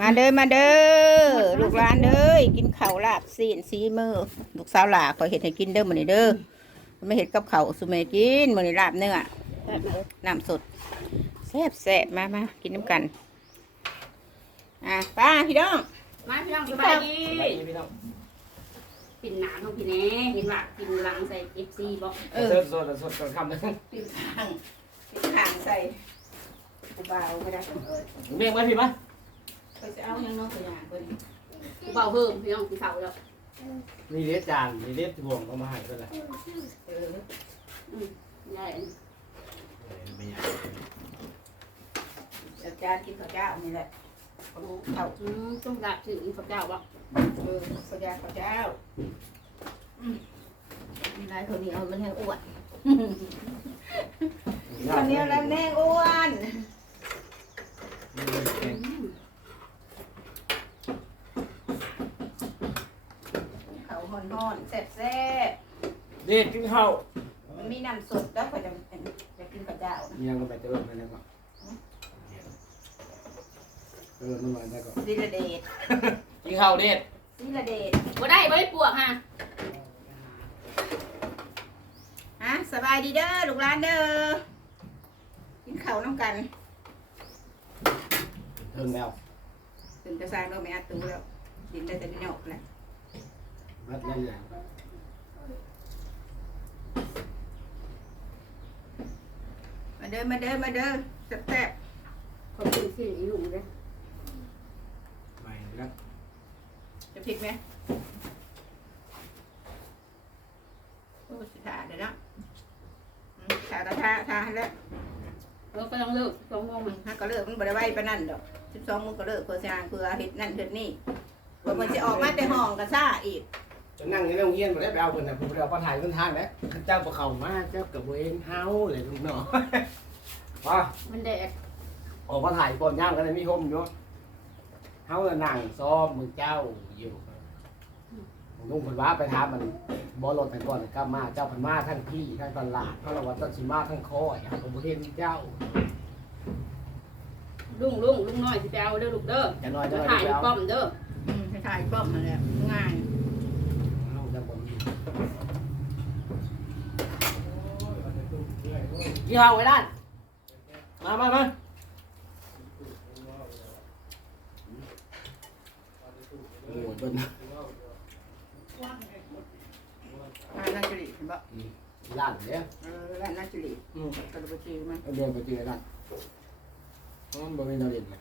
มาเด้อมาเด้อลูกหลานเด้อกินข้าวลาบซีนซีมือลูกสาวหลาขอเห็ดให้กินเด้อมื้อนี้เด้อไม่เห็ดกับข้าวสุเมกินมื้อนี้ลาบเนื้อน้ำสดแซ่บแซ่บมามากินน้ำกันอะป้าพี่น้องมาพี่น้องสบายดีพี่น้องปิ่นหนามของพี่แน่เห็นว่ากินหลังใส่เอฟซีบอกเออสดสดสดสดคำนึงปิดทางปิดทางใส่กูเบาไม่ได้เออเบี่ยงไหมพี่มั้ย เขาจะเอายังน้องตัวอย่างคนนี้เบาเพิ่มพี่น้องกินเสาแล้วมีเล็ดจานมีเล็ดบ่วงเอามาให้ก็ได้เออใหญ่ไม่ยากอาจารย์กินข้าวเจ้านี่แหละเขาเขาอืมต้องการถึงพระเจ้าบอกเออข้าวเจ้าข้าวเจ้าอืมมีหลายคนนี้เอามันให้อ้วนคนนี้แล้วแน่อ้วนเขาห่อน ห่อนๆแซ่บแซ่บเด็ดกินข้าวๆมันมีน้ำสดแล้วก็จะจะกินข้าวเจ้านะยังก็ไปเติมมันแล้วก็เติมน้ำมันได้ก็ซีระเดชกินข้าวเด็ดซีระเดชบ่ได้บ่ได้ปวกฮะฮะสบายดีเด้อลูกหลานเด้อกินข้าวน้ำกันเติมแล้วถึงจะสร้างเราไม่อัดตูแล้วดินได้แต่ดินหยกแหละ มัดนั่นแหละมาเด้อมาเด้อมาเด้อแซ่บขอบคุณสิ่งอีหลุมเลยไปแล้วๆจะพริกไหมโอ้สิทาเดี๋ยวนะอืมทาตาทาทาให้แล้วแล้วก็ต้องเลิกสองโมงมันถ้าก็เลิกมันบ่ได้ไว้ปานนั่นดอกสิบสองมึงก็เลิกเพื่อสร้างเพื่อเฮ็ดนั่นเฮ็ดนี่เพื่อมันจะออกมาแต่ห้องก็ซ่าอีก จะนั่งในโรงเรียนมาได้ไปเอาคนน่ะผมไปเอาปลาถ่ายต้นทางนะเจ้าปลาเข่ามาเจ้ากับเวนเฮาเลยลูกเนาะว่ามันแดดออกมาถ่ายก่อนย่างกันเลยมีห่มอยู่เฮาน่ะนั่งซ้อมมือเจ้าอยู่ลุงเพิ่นว่าไปถามมันบ่รถไปก่อนกลับมาเจ้าเพิ่นมาทั้งพี่ทั้งตลาดเพราะเราว่าต้นสิมาทั้งคออยากบ่เห็นเจ้าลุงลุงลุงน้อยสิไปเอาเด้อลูกเด้อจะน้อยจะจะน้อยถ่ายเดี๋ยวป้อมเด้ออืมให้ถ่ายป้อมมาแล้วง่ายเอาจะบ่มี กี่ห้องไว้ด้านมามามาโอ้ยเบิ่นร้านนาจุลีเห็นบ่ล้านเด้อเออร้านนาจุลีอืมกระดูกจีมันเอาเดินไปเจอด้านมันบ่มีเราเล่นเลย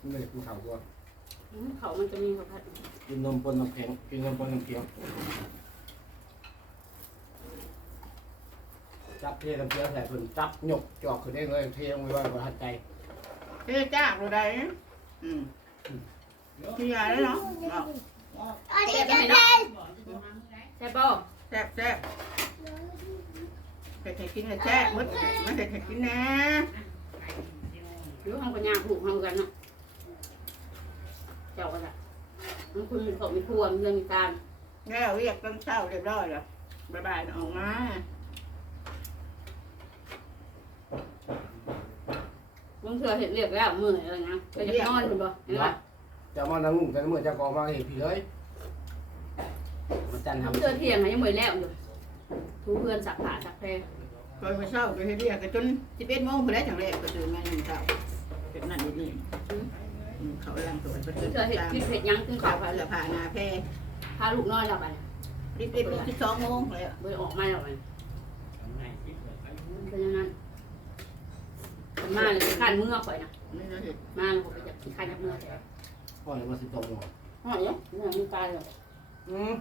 มันเลยกินข้าวตัวอืม เขามันจะมีประพัดกินนมปนน้ำแข็งกินนมปนน้ำเขียวจับเทน้ำเขียวใส่เพิ่นจับหยกจอกขึ้นได้เลยเทลงไปไว้บนหัดใจเฮ้จ้าเราได้อืมที่ยาแล้วเนาะเอาแซ่บไหมเนาะแซ่บบ่แซ่บแซ่บเผ็ดให้กินให้แซ่บมดไม่เผ็ดให้กินนะหรือห้องปัญญาผูกห้องกันเนาะ เจ้าก็ได้มันคุณมีของมีครัวมีเรื่องมีการแล้วเรียกต้นเช้าเรียบร้อยแล้วบ๊ายบายออกมามึงเชื่อเห็นเรียกแล้วมืออะไรนะก็จะนอนคุณบ่เห็นไหมจะมานั่งแต่เมื่อจะกอมาเห็นผีเลยมาจันมึงทำเชื่อเที่ยงไงยังมือแล้วอยู่ทูเพื่อนสักผ้าสักแพรคอยมาเช้าไปให้เรียกกันจนสิบเอ็ดโมงพอได้จังแรกก็ตื่นมาหนึ่งเช้าเป็นนั่นนี่นี่อืม เขาลังตัวไปตื่นเชื่อเห็ดตามพิษเผ็ดยังขึ้นขาเขาวเสือผ้านาแพรพาลูกน้อยเราไปสิบเอ็ดโมงสิบสองโมงเลยเบยออกมาแล้วไปเป็นยังนั้นมาเลยขันเมื่อข่อยนะนี่นะเห็ดมาเลยผมไปจับขันเมื่อพ่อเลยมาสิตรงหัวอ๋อเนี่ยเนี่ยมีตายเลยอืม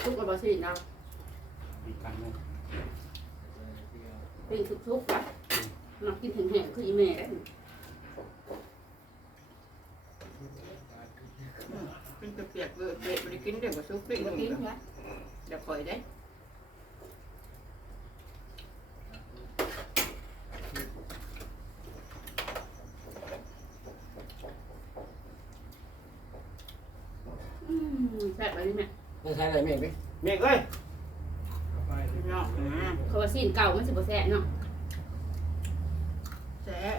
ทุกข์กับบาสินะมีการนึง เป็นทุกข์ๆนะมากินถึงแห้งคืออีแม่ได้เป็นกระเปียกเบิดเบ็ดบริกินเดี๋ยวก็ซุปปิ้งกินกินนะเดี๋ยวคอยได้อืมแซ่บไปนี่แม่ไม่ใช่อะไรเมฆดิเมฆเอ้ยนอก นะเขาว่าซีนเก่ามันสิบ่แซ่บเนาะแซ่บ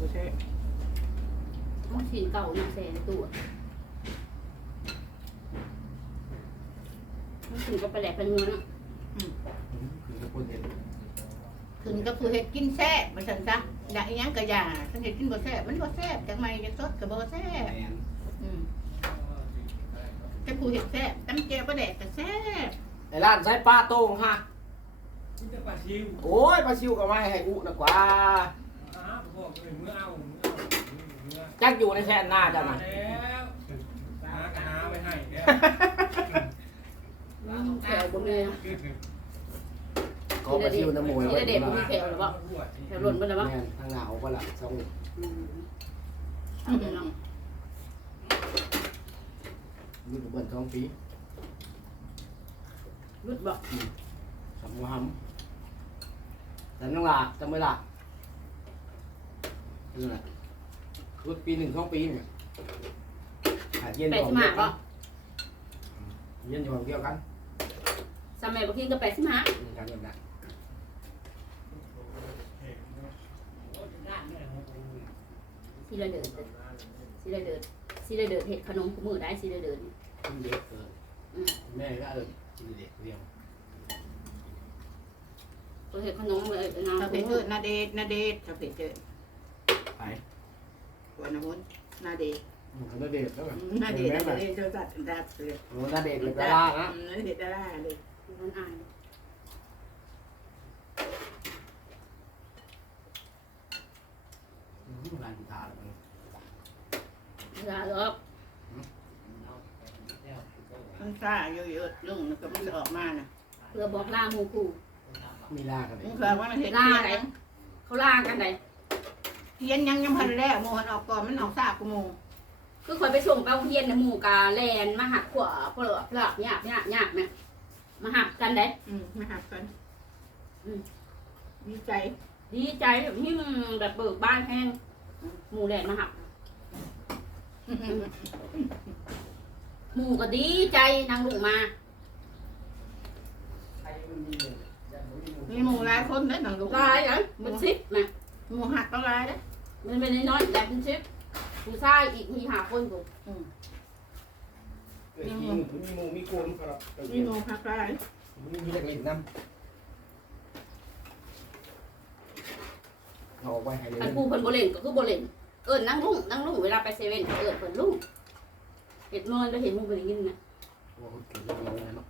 บ่แซ่บมันซีนเก่าเนาะแซ่ในตัวมันถึงก็ไปแหลกเป็นเงินเนาะคือจะคนเห็นถึงก็คือเฮ็ดกินแซ่บมันซั่นซะอยากอีหยังก็อย่าถ้าเฮ็ดกินบ่แซ่บมันบ่แซ่บจังไมจังสดก็บ่แซ่บแมนอืมแต่ผู้เฮ็ดแซ่บตำแจ่วปลาแดกก็แซ่บไอ้ร้านใช้ปลาโต้งฮะ นี่จะปลาชิวโอ้ยปลาชิวก็ไม่ให้อุนะกว่าอ้าวพวกเลยเมื่อเอาเมื่อเอาเมื่อจักอยู่ในแค่หน้าเจ้ามาน่ะแล้วหากันหาไว้ให้แล้วอืมแถวบ่มีเนาะขอปลาชิวน้ำหมูที่เด็ดบ่มีแถวหรือเปล่าแถวหล่นบ่ได้บ่แม่นทางหนาวก็ละสองอืมอืมมือเบิ่นสองปีรุดบ่สามหัวหำ แต่น้องหลาจำไม่ละนี่แหละรุดปีหนึ่งสองปีเนี่ยหาเย็นไปอยู่สิมาบ่เย็นอยู่ของเดียวกันสมัยบ่กินก็ไปสิมาอืมกันแบบนั้นสิละเดินสิละเดินสิละเดินเฮ็ดขนมคู่มือได้สิละเดินกินเด็กเกินอืมแม่ก็เออกินเด็กเดียว ตัวเฮ็ดขนมเลยนะถ้าเป็นเอิ้นนาเดชน์นาเดชน์ถ้าเป็นเอิ้นไปตัวน้ำมันนาเดชน์อืมเขาเด็กแล้วแบบอืมนาเดชน์นาเดชน์เจ้าสัตว์รับเลยโอ้น่าเด็กเลยก็ล่านะอืมนาเดชน์ดาราเลยมันอ่านอืมร้านกุตาเลยเวลาเลิกมันซ่าเยอะๆลุงมันก็มันจะออกมาน่ะเพื่อบอกลาหมู่คู่ มีล่ากันเลยมึงเคยว่ามันเห็นล่าเทียนไหนยังเขาลากันไหนเทียนยังยังพันแล้วโมหันออกก่อนมันออกซ่ากูโมคือคอยไปส่งเป้าเฮียนในหมู่กาแลนมาหักขวาเพลอะเพลอะยากยากยากเนี่ยมาหักกันได้ อืมมาหักกันอืม ดีใจดีใจแบบที่มึงแบบเบิกบ้านแห้งหมู่แลนมาหัก หมู่ก็ดีใจนางลุงมามี หมูหลายคนเด้หนังลูกลายเหรอมันซิปนะหมูหักก็หลายเด้มันเป็นน้อยๆแต่เป็นซิปผู้ชายอีกมีหาคนกูเกิดจริงมีหมูมีโคนครับมีหมูหักหลายมีมีเล็กลิ้นน้ำเอาไว้ให้เลยอันปูเพิ่นโบเล่นก็คือโบเล่นเอิญนั่งลุงนั่งลุงเวลาไปเซเว่นเอิญเพิ่นลุงเห็ดนอนแล้วเห็นมึงเป็นอยินนะโอ้โหเกิดเรื่องอะไรเนาะ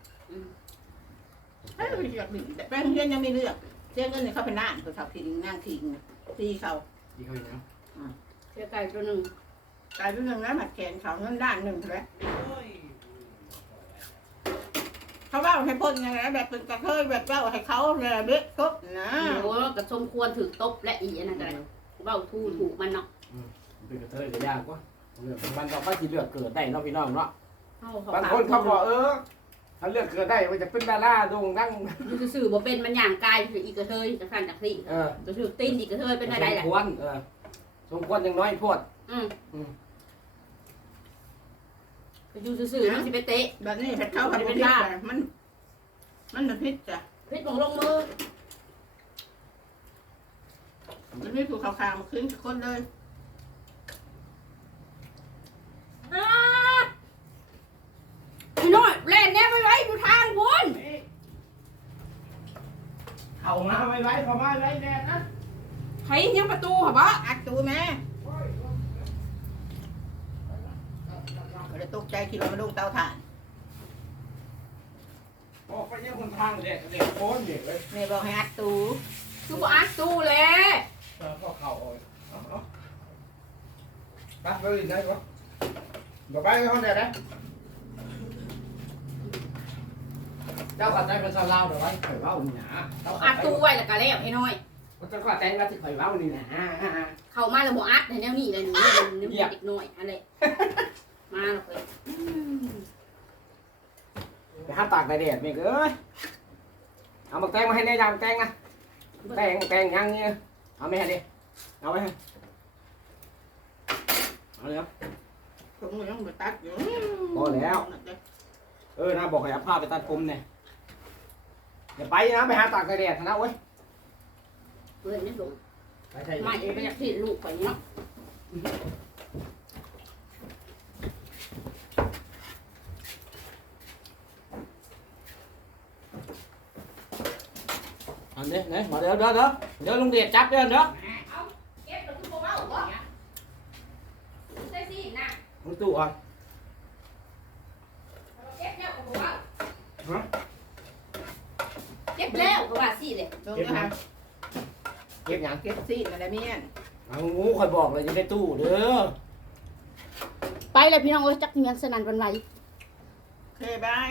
อืมเอ้ยเลือกดิแต่แป้งเทียนยังไม่เลือกเทียนเงินเนี่ยเขาเป็นน่านเขาสับทิ้งนั่งทิ้งตีเขาที่เขาอย่างนี้เสียไก่ตัวหนึ่งกลายเป็นเรื่องแล้วหมัดแขนเขาเงินด้านหนึ่งเลยเขาว่าให้พ่นยังไงแบบเป็นกระเทยแบบเล่าให้เขาเนี่ยเบ็ดครบนะโอ้กระสมควรถือตบและอีอันนั้นอะไรเบ้าทูถูกมันเนาะเป็นกระเทยก็ยากกว่าเรื่องมันเราก็จีเลือกเกิดได้เนาะพี่น้องเนาะเฮาเขาบางคนเขาบอกเออ ถ้าเลือกเกิดได้มันจะเป็นดาราโด่งดังอยู่ซื่อๆบ่เป็นมันย่างกายคืออีกระเทยจะขันจากที่เออก็คือตีนอีกระเทยเป็นอะไรสแหละมควรเออสมควรอย่างน้อยพวดอืมอืมก็อยู่ซื่อๆมันสิไปเตะแบบนี้ถ้าเขาเป็นพิษจ้ะมัน มันเป็นพิษจ้ะพิษของลงมือมันไม่ผูกขาวๆมาขึ้นคนเลย อ้าพี่น้อยแล่นแน่ไปไว้ดูทางพุ่นเข้ามาไว้ไว้เข้ามาไว้แน่นะใครยังประตูเหรอบ่อัดตูแม่ก็เลยตกใจคิดว่ามันลงเตาถ่านบอกไปเนี่ยคนทางเด็กเด็กโอนเด็กเลยแม่บอกให้อัดตูคือบ่อัดตู้เลยเออพ่อเข่าเอาเอาเอาไปไปลินได้ปะเดี๋ยวไปห้องเดียวนะ เจ้าขัดใจเป็นชาวลาวเดี๋ยวไว้ข่อยเว้านี่นะเจ้าขัอัดดใจตู้ไว้แล้วก็แล้วไอ้น้อย เจ้าขัดใจว่าที่ข่อยเว้านี่นะเข้ามาแล้วบ่อัดในแนวนี้เลยนี่นี่เด็กน้อยอะไรมาแล้วเพิ่นไปห้ามตากในแดดเมกเอ้ยเอาหมักแตงมาให้แน่ยำแตงนะแตงแตงยังเนี่ยเอาไม่ให้ดิเอาไว้ให้เอาเลยครับ ผมก็ยังมาตัดอยู่พอแล้ว เออนะบอกให้เอาผ้าไปตัดผมเนี่ย อย่าไปนะไปหาตากกระแดดนะเว้ยเพื่อนไม่ส่งไปใช่ไม่ไปอยากที่ลูกไปเนาะอันนี้เนี่ยมาเดี๋ยวเดี๋ยวเดี๋ยวเดี๋ยวลุงเดชจับเดี๋ยวเดี๋ยวเอาเก็บแล้วคือบ่เว้าบ่ใส่สิน่ะลุงตู่อะเก็บแล้วก็บ่เว้าฮะเก็ บแล้วก็ว่าสิเลยจงนะคะเก็บหยังเก็บซีนมาแล้วเมียนเอางูคอยบอกเลยจะไปตู้เด้อไปเลยพี่น้องเอ้ยจักเมียนสนั่นวันไหวโอเคบาย